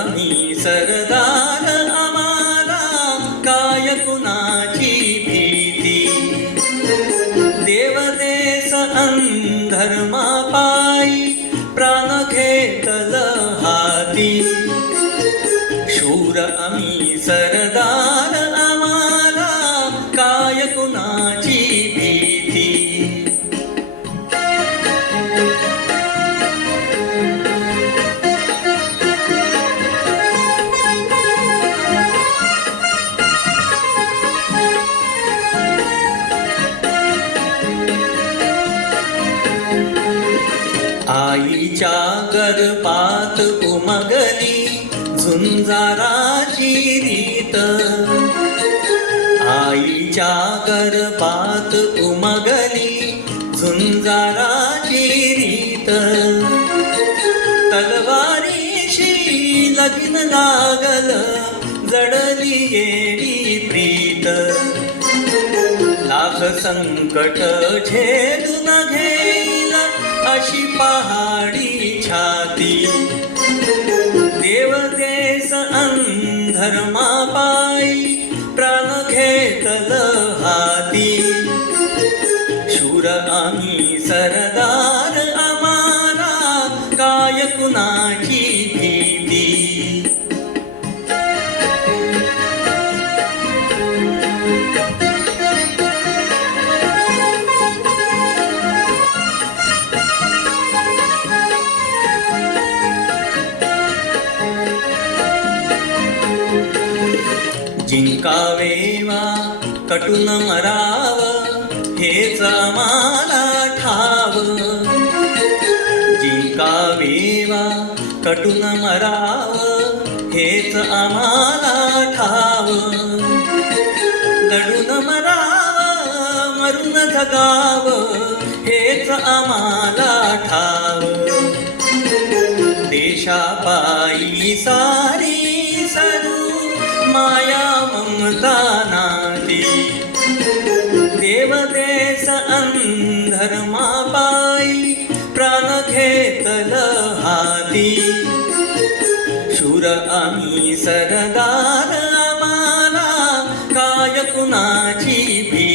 आम्ही सरदार आम्हाला काय कुणाची भीती. देवदेश अंधर्मा पायी प्राण घेतल हाती. शूर आम्ही सरदार आम्हाला काय कुणाची भीती. आईच्या गर्भात उमगली झुंजाराची रीत. आईच्या गर्भात उमगली झुंजाराची रीत. तलवारीशी लगीन लागल जडली येडी प्रीत. लाख संकट झेलून घेईल अशी पहाडी छाती. देवदेश अंधर्मा पायी प्राण घेतल हाती. शूर आम्ही सरदार आम्हाला काय कुणाची भीती. जिंकावेवा कटून मराव हेच आम्हाला ठाव. जिंकावेवा कटून मराव हेच आम्हाला ठाव. लढून मराव मरून जगाव हेच आम्हाला ठाव. देशापायी सारी सरू माया ममता नाती. देवदेश अंधर्मा पायी प्राण घेतल हाती. शूर आम्ही सरदार आम्हाला काय कुणाची भीती.